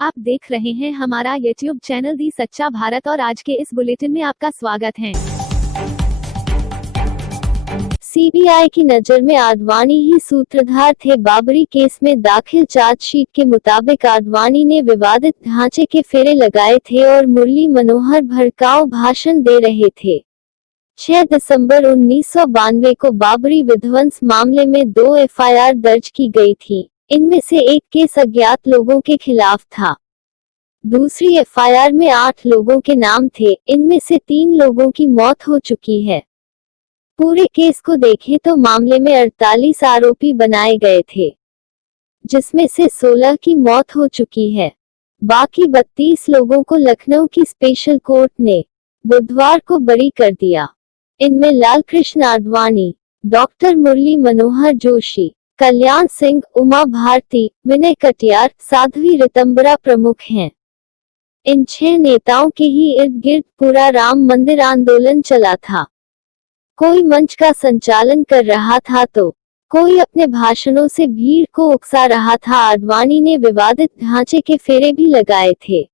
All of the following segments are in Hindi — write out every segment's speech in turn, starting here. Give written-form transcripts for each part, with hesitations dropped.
आप देख रहे हैं हमारा YouTube चैनल दी सच्चा भारत और आज के इस बुलेटिन में आपका स्वागत है। सीबीआई की नजर में आडवाणी ही सूत्रधार थे। बाबरी केस में दाखिल चार्जशीट के मुताबिक आडवाणी ने विवादित ढांचे के फेरे लगाए थे और मुरली मनोहर भड़काऊ भाषण दे रहे थे। 6 दिसंबर 1992 को बाबरी विध्वंस मामले में 2 एफआईआर दर्ज की गई थी। इनमें से एक केस अज्ञात लोगों के खिलाफ था। दूसरी एफआईआर में 8 लोगों के नाम थे, इनमें से 3 लोगों की मौत हो चुकी है। पूरे केस को देखें तो मामले में 48 आरोपी बनाए गए थे, जिसमें से 16 की मौत हो चुकी है। बाकी 32 लोगों को लखनऊ की स्पेशल कोर्ट ने बुधवार को बरी कर दिया। इनमें लालकृष्ण आडवाणी, डॉक्टर मुरली मनोहर जोशी, कल्याण सिंह, उमा भारती, विनय कटियार, साध्वी रितंबरा प्रमुख हैं। इन 6 नेताओं के ही इर्द गिर्द पूरा राम मंदिर आंदोलन चला था। कोई मंच का संचालन कर रहा था तो कोई अपने भाषणों से भीड़ को उकसा रहा था। आडवाणी ने विवादित ढांचे के फेरे भी लगाए थे।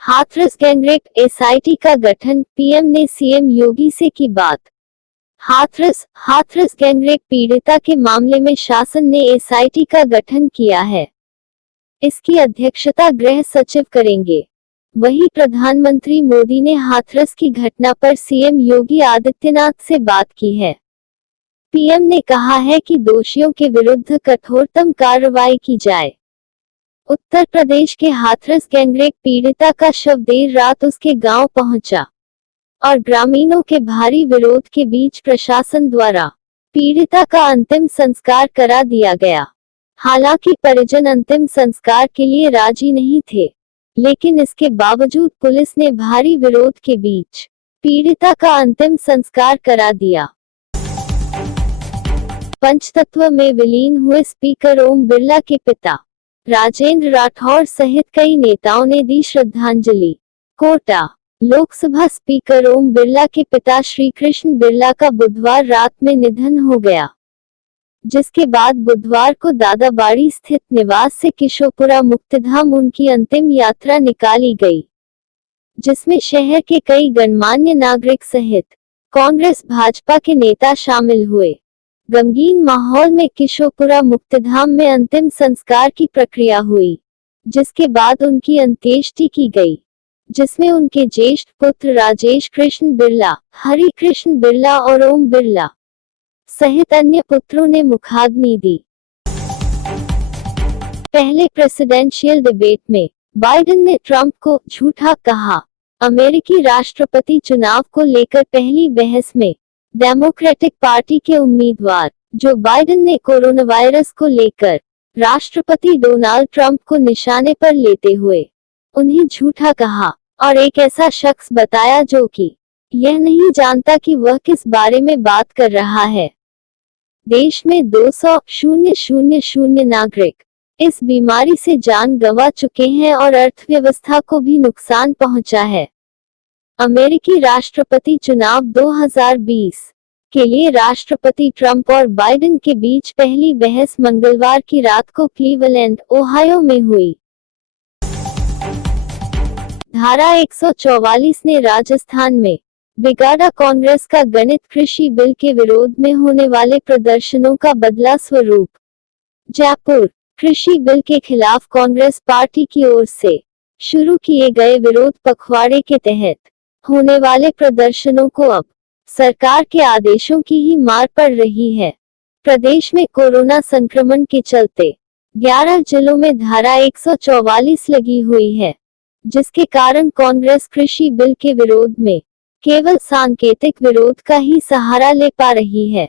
हाथरस गैंगरेप एसआईटी का गठन, पीएम ने सीएम योगी से की बात। हाथरस गैंगरेप पीड़िता के मामले में शासन ने एसआईटी का गठन किया है। इसकी अध्यक्षता गृह सचिव करेंगे। वहीं प्रधानमंत्री मोदी ने हाथरस की घटना पर सीएम योगी आदित्यनाथ से बात की है। पीएम ने कहा है कि दोषियों के विरुद्ध कठोरतम कार्रवाई की जाए। उत्तर प्रदेश के हाथरस गैंगरेप पीड़िता का शव देर रात उसके गांव पहुंचा और ग्रामीणों के भारी विरोध के बीच प्रशासन द्वारा पीड़िता का अंतिम संस्कार करा दिया गया। हालांकि परिजन अंतिम संस्कार के लिए राजी नहीं थे, लेकिन इसके बावजूद पुलिस ने भारी विरोध के बीच पीड़िता का अंतिम संस्कार करा दिया। पंचतत्व में विलीन हुए स्पीकर ओम बिरला के पिता राजेंद्र राठौर सहित कई नेताओं ने दी श्रद्धांजलि। कोटा लोकसभा स्पीकर ओम बिरला के पिता श्री कृष्ण बिरला का बुधवार रात में निधन हो गया, जिसके बाद बुधवार को दादाबाड़ी स्थित निवास से किशोपुरा मुक्तिधाम उनकी अंतिम यात्रा निकाली गई, जिसमें शहर के कई गणमान्य नागरिक सहित कांग्रेस भाजपा के नेता शामिल हुए। गमगीन माहौल में किशोपुरा मुक्तिधाम में अंतिम संस्कार की प्रक्रिया हुई, जिसके बाद उनकी अंत्येष्टि की गई, जिसमें उनके ज्येष्ठ पुत्र राजेश कृष्ण बिरला, हरि कृष्ण बिरला और ओम बिरला सहित अन्य पुत्रों ने मुखाग्नि दी। पहले प्रेसिडेंशियल डिबेट में बाइडेन ने ट्रंप को झूठा कहा। अमेरिकी राष्ट्रपति चुनाव को लेकर पहली बहस में डेमोक्रेटिक पार्टी के उम्मीदवार जो बाइडेन ने कोरोना वायरस को लेकर राष्ट्रपति डोनाल्ड ट्रंप को निशाने पर लेते हुए उन्हें झूठा कहा और एक ऐसा शख्स बताया जो कि यह नहीं जानता कि वह किस बारे में बात कर रहा है। देश में 200,000 नागरिक इस बीमारी से जान गंवा चुके हैं और अर्थव्यवस्था को भी नुकसान पहुंचा है। अमेरिकी राष्ट्रपति चुनाव 2020 के लिए राष्ट्रपति ट्रंप और बाइडेन के बीच पहली बहस मंगलवार की रात को क्लीवलैंड, ओहायो में हुई। धारा 144 ने राजस्थान में बिगाड़ा कांग्रेस का गणित, कृषि बिल के विरोध में होने वाले प्रदर्शनों का बदला स्वरूप। जयपुर कृषि बिल के खिलाफ कांग्रेस पार्टी की ओर से शुरू किए गए विरोध पखवाड़े के तहत होने वाले प्रदर्शनों को अब सरकार के आदेशों की ही मार पड़ रही है। प्रदेश में कोरोना संक्रमण के चलते 11 जिलों में धारा 144 लगी हुई है, जिसके कारण कांग्रेस कृषि बिल के विरोध में केवल सांकेतिक विरोध का ही सहारा ले पा रही है।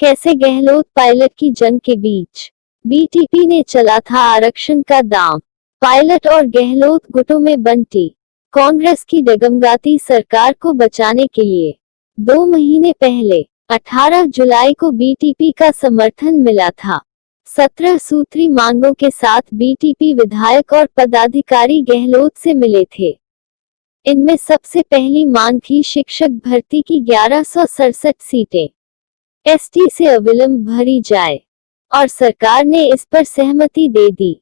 कैसे गहलोत पायलट की जंग के बीच बीटीपी ने चला था आरक्षण का दांव, पायलट और गहलोत गुटों में बंटी। कांग्रेस की डगमगाती सरकार को बचाने के लिए 2 महीने पहले 18 जुलाई को बीटीपी का समर्थन मिला था। 17 सूत्री मांगों के साथ बीटीपी विधायक और पदाधिकारी गहलोत से मिले थे। इनमें सबसे पहली मांग थी शिक्षक भर्ती की 1167 सीटें एसटी से अविलंब भरी जाए और सरकार ने इस पर सहमति दे दी।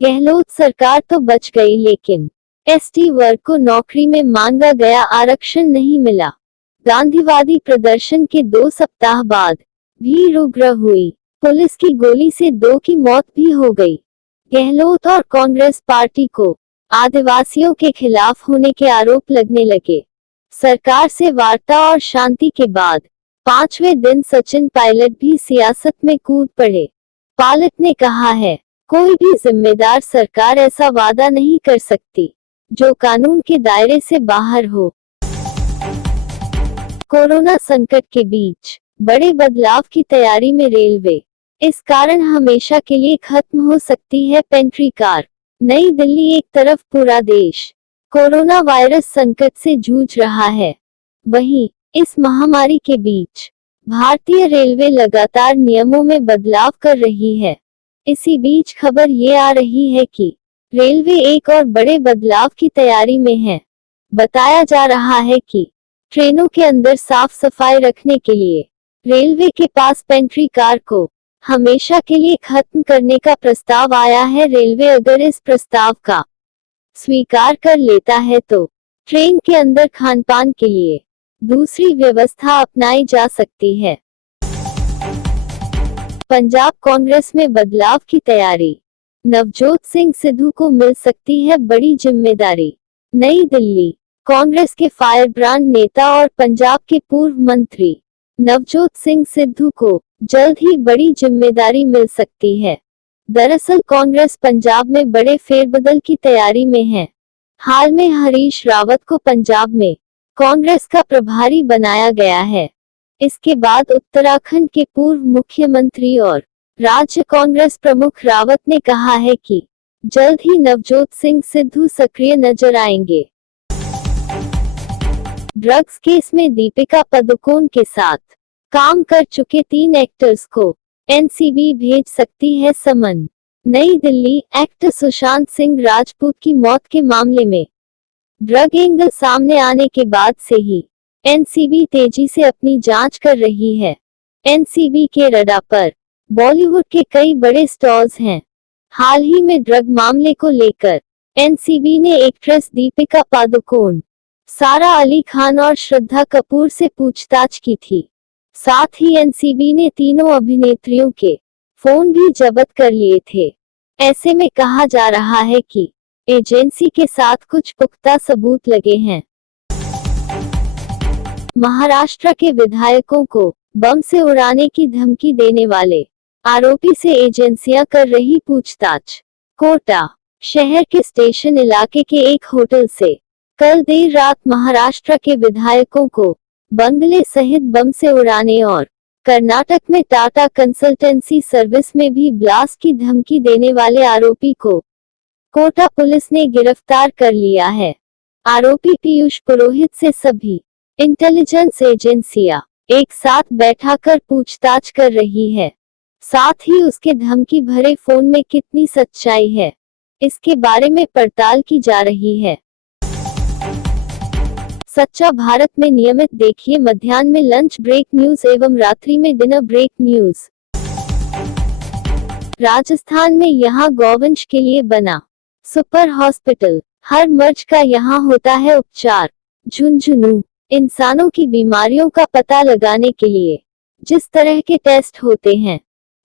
गहलोत सरकार तो बच गई, लेकिन एसटी वर्ग को नौकरी में मांगा गया आरक्षण नहीं मिला। गांधीवादी प्रदर्शन के 2 सप्ताह बाद भीड़ उग्र हुई। पुलिस की गोली से 2 की मौत भी हो गई। गहलोत और कांग्रेस पार्टी को आदिवासियों के खिलाफ होने के आरोप लगने लगे। सरकार से वार्ता और शांति के बाद 5वें दिन सचिन पायलट भी सियासत में कूद पड़े। पायलट ने कहा है, कोई भी जिम्मेदार सरकार ऐसा वादा नहीं कर सकती जो कानून के दायरे से बाहर हो। कोरोना संकट के बीच बड़े बदलाव की तैयारी में रेलवे। इस कारण हमेशा के लिए खत्म हो सकती है पेंट्री कार। नई दिल्ली। एक तरफ पूरा देश कोरोना वायरस संकट से जूझ रहा है, वहीं इस महामारी के बीच भारतीय रेलवे लगातार नियमों में बदलाव कर रही है। इसी बीच खबर ये आ रही है कि रेलवे एक और बड़े बदलाव की तैयारी में है। बताया जा रहा है कि ट्रेनों के अंदर साफ सफाई रखने के लिए रेलवे के पास पेंट्री कार को हमेशा के लिए खत्म करने का प्रस्ताव आया है। रेलवे अगर इस प्रस्ताव का स्वीकार कर लेता है तो ट्रेन के अंदर खानपान के लिए दूसरी व्यवस्था अपनाई जा सकती है। पंजाब कांग्रेस में बदलाव की तैयारी। नवजोत सिंह सिद्धू को मिल सकती है बड़ी जिम्मेदारी। नई दिल्ली। कांग्रेस के फायरब्रांड नेता और पंजाब के पूर्व मंत्री नवजोत सिंह सिद्धू को जल्द ही बड़ी जिम्मेदारी मिल सकती है। दरअसल कांग्रेस पंजाब में बड़े फेरबदल की तैयारी में है। हाल में हरीश रावत को पंजाब में कांग्रेस का प्रभारी बनाया गया है। इसके बाद उत्तराखंड के पूर्व मुख्यमंत्री और राज्य कांग्रेस प्रमुख रावत ने कहा है कि जल्द ही नवजोत सिंह सिद्धू सक्रिय नजर आएंगे। ड्रग्स केस में दीपिका पादुकोण के साथ काम कर चुके 3 एक्टर्स को एनसीबी भेज सकती है समन। नई दिल्ली। एक्टर सुशांत सिंह राजपूत की मौत के मामले में ड्रग एंगल सामने आने के बाद से ही एनसीबी तेजी से अपनी जांच कर रही है। एनसीबी के रडार पर बॉलीवुड के कई बड़े स्टार्स हैं। हाल ही में ड्रग मामले को लेकर एनसीबी ने एक्ट्रेस दीपिका पादुकोण, सारा अली खान और श्रद्धा कपूर से पूछताछ की थी। साथ ही एनसीबी ने तीनों अभिनेत्रियों के फोन भी जब्त कर लिए थे। ऐसे में कहा जा रहा है कि एजेंसी के साथ कुछ पुख्ता सबूत लगे हैं। महाराष्ट्र के विधायकों को बम से उड़ाने की धमकी देने वाले आरोपी से एजेंसियां कर रही पूछताछ। कोटा शहर के स्टेशन इलाके के एक होटल से कल देर रात महाराष्ट्र के विधायकों को बंगले सहित बम से उड़ाने और कर्नाटक में टाटा कंसल्टेंसी सर्विस में भी ब्लास्ट की धमकी देने वाले आरोपी को कोटा पुलिस ने गिरफ्तार कर लिया है। आरोपी पीयूष पुरोहित से सभी इंटेलिजेंस एजेंसियां एक साथ बैठाकर पूछताछ कर रही है। साथ ही उसके धमकी भरे फोन में कितनी सच्चाई है, इसके बारे में पड़ताल की जा रही है। सच्चा भारत में नियमित देखिए मध्याह्न में लंच ब्रेक न्यूज एवं रात्रि में डिनर ब्रेक न्यूज। राजस्थान में यहाँ गौवंश के लिए बना सुपर हॉस्पिटल। हर मर्ज का यहाँ होता है उपचार। झुंझुनू। इंसानों की बीमारियों का पता लगाने के लिए जिस तरह के टेस्ट होते हैं,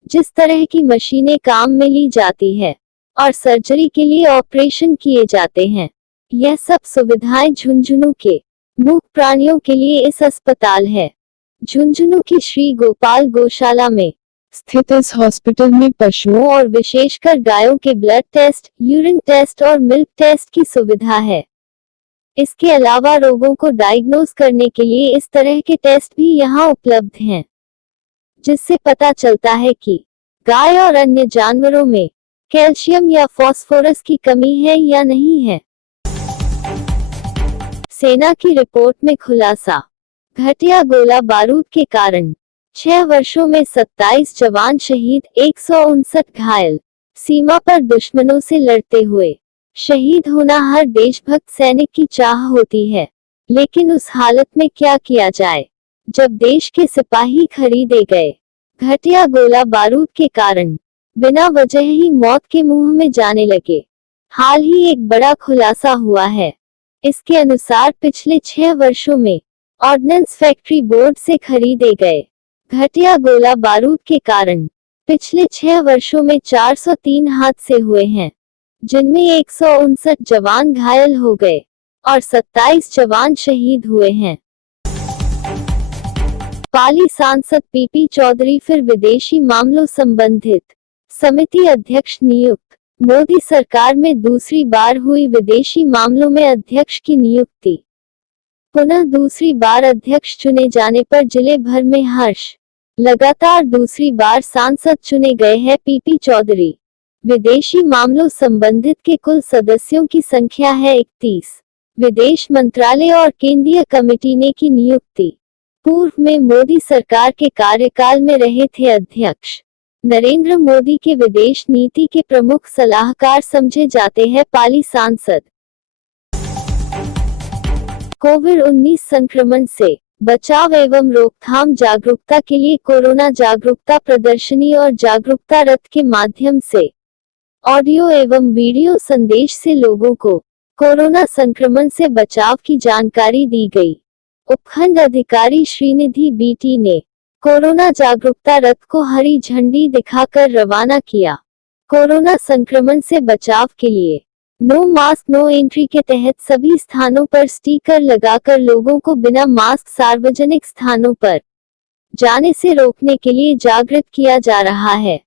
जिस तरह की मशीनें काम में ली जाती है और सर्जरी के लिए ऑपरेशन किए जाते हैं, यह सब सुविधाएं झुंझुनू के मूक प्राणियों के लिए इस अस्पताल है। झुंझुनू की श्री गोपाल गौशाला में स्थित इस हॉस्पिटल में पशुओं और विशेषकर गायों के ब्लड टेस्ट, यूरिन टेस्ट और मिल्क टेस्ट की सुविधा है। इसके अलावा रोगों को डायग्नोज करने के लिए इस तरह के टेस्ट भी यहाँ उपलब्ध हैं, जिससे पता चलता है कि गाय और अन्य जानवरों में कैल्शियम या फास्फोरस की कमी है या नहीं है। सेना की रिपोर्ट में खुलासा। घटिया गोला बारूद के कारण 6 वर्षों में 27 जवान शहीद, 159 घायल। सीमा पर दुश्मनों से लड़ते हुए शहीद होना हर देशभक्त सैनिक की चाह होती है, लेकिन उस हालत में क्या किया जाए जब देश के सिपाही खरीदे गए, घटिया गोला बारूद के कारण बिना वजह ही मौत के मुंह में जाने लगे। हाल ही एक बड़ा खुलासा हुआ है। इसके अनुसार पिछले 6 वर्षों में ऑर्डिनेंस फैक्ट्री बोर्ड से खरीदे गए घटिया गोला बारूद के कारण पिछले 6 वर्षों में 403 हादसे हुए हैं, जिनमें 159 जवान घायल हो गए और 27 जवान शहीद हुए हैं। पाली सांसद पीपी चौधरी फिर विदेशी मामलों संबंधित समिति अध्यक्ष नियुक्त। मोदी सरकार में दूसरी बार हुई विदेशी मामलों में अध्यक्ष की नियुक्ति। पुनः दूसरी बार अध्यक्ष चुने जाने पर जिले भर में हर्ष। लगातार दूसरी बार सांसद चुने गए हैं पीपी चौधरी। विदेशी मामलों संबंधित के कुल सदस्यों की संख्या है 31। विदेश मंत्रालय और केंद्रीय कमेटी ने की नियुक्ति। पूर्व में मोदी सरकार के कार्यकाल में रहे थे अध्यक्ष। नरेंद्र मोदी के विदेश नीति के प्रमुख सलाहकार समझे जाते हैं पाली सांसद। कोविड-19 संक्रमण से बचाव एवं रोकथाम जागरूकता के लिए कोरोना जागरूकता प्रदर्शनी और जागरूकता रथ के माध्यम से ऑडियो एवं वीडियो संदेश से लोगों को कोरोना संक्रमण से बचाव की जानकारी दी गई। उपखंड अधिकारी श्रीनिधि बीटी ने कोरोना जागरूकता रथ को हरी झंडी दिखाकर रवाना किया। कोरोना संक्रमण से बचाव के लिए नो मास्क नो एंट्री के तहत सभी स्थानों पर स्टिकर लगाकर लोगों को बिना मास्क सार्वजनिक स्थानों पर जाने से रोकने के लिए जागृत किया जा रहा है।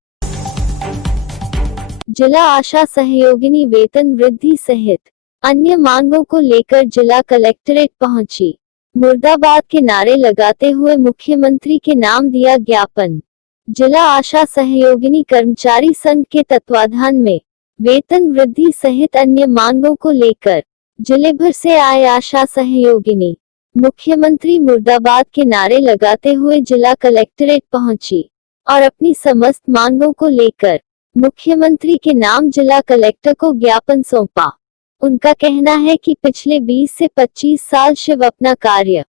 जिला आशा सहयोगिनी वेतन वृद्धि सहित अन्य मांगों को लेकर जिला कलेक्ट्रेट पहुंची। मुर्दाबाद के नारे लगाते हुए मुख्यमंत्री के नाम दिया ज्ञापन। जिला आशा सहयोगिनी कर्मचारी संघ के तत्वाधान में वेतन वृद्धि सहित अन्य मांगों को लेकर जिले भर से आए आशा सहयोगिनी मुख्यमंत्री मुर्दाबाद के नारे लगाते हुए जिला कलेक्ट्रेट पहुंची और अपनी समस्त मांगों को लेकर मुख्यमंत्री के नाम जिला कलेक्टर को ज्ञापन सौंपा। उनका कहना है कि पिछले 20 से 25 साल शिव अपना कार्य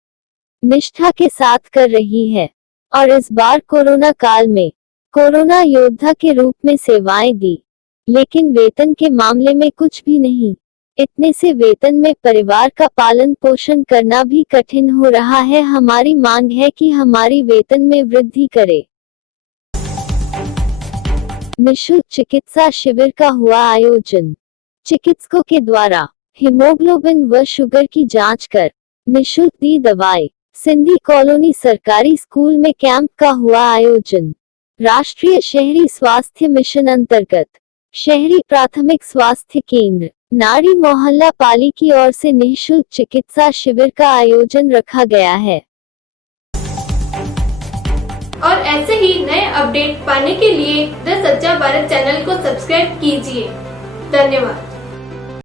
निष्ठा के साथ कर रही है और इस बार कोरोना काल में कोरोना योद्धा के रूप में सेवाएं दी, लेकिन वेतन के मामले में कुछ भी नहीं। इतने से वेतन में परिवार का पालन पोषण करना भी कठिन हो रहा है। हमारी मांग है कि हमारी वेतन में वृद्धि करे। निःशुल्क चिकित्सा शिविर का हुआ आयोजन। चिकित्सकों के द्वारा हीमोग्लोबिन व शुगर की जांच कर निःशुल्क दी दवाएं। सिंधी कॉलोनी सरकारी स्कूल में कैंप का हुआ आयोजन। राष्ट्रीय शहरी स्वास्थ्य मिशन अंतर्गत शहरी प्राथमिक स्वास्थ्य केंद्र नारी मोहल्ला पाली की ओर से निःशुल्क चिकित्सा शिविर का आयोजन रखा गया है। और ऐसे ही नए अपडेट पाने के लिए द सच्चा भारत चैनल को सब्सक्राइब कीजिए। धन्यवाद।